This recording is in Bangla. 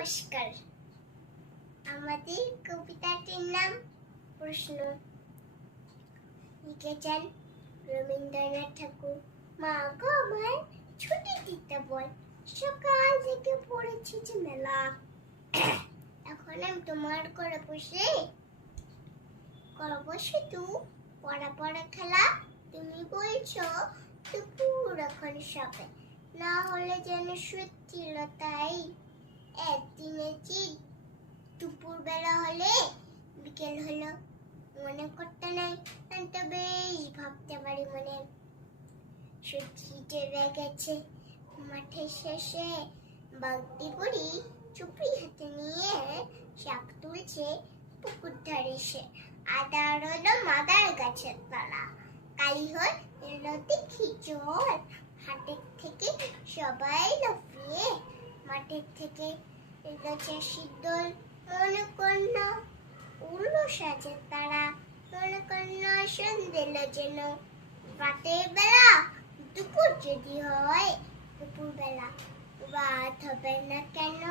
নমস্কার। আমাদের কবিতাটির নাম প্রশ্ন। লিখেছেন রবীন্দ্রনাথ ঠাকুর। মা গো আমার ছুটি দিতে বল, সকাল থেকে পড়েছি ঝামেলা। এখন আমি তোমার করে বসে করবো শুধু পড়া পড়া খেলা। তুমি বলছো দুপুর এখন সবে, না হলে যেন সত্যি তাই। একদিনে ঠিক দুপুর বেলা হলে বিকেল হলো, মনে করতে নাই তো বেশ ভাবতে পারি মনে। সত্যি টেরে গেছে মাঠের শেষে, বাগদি বুড়ি চুপড়ি হাতে নিয়ে শাক তুলছে পুকুর ধারে সে। আদার হলো মাদার গাছের তলা, কালি হল নদী খিচুর। হাটের থেকে সবাই লাফিয়ে মাঠের থেকে চাষির দল, মনে কর্ণ উল্লো সাজে তারা। মনে কর্ণ সন্ধে যেন রাতের বেলা, দুপুর যদি হয় দুপুর বেলা রাত হবে না কেন?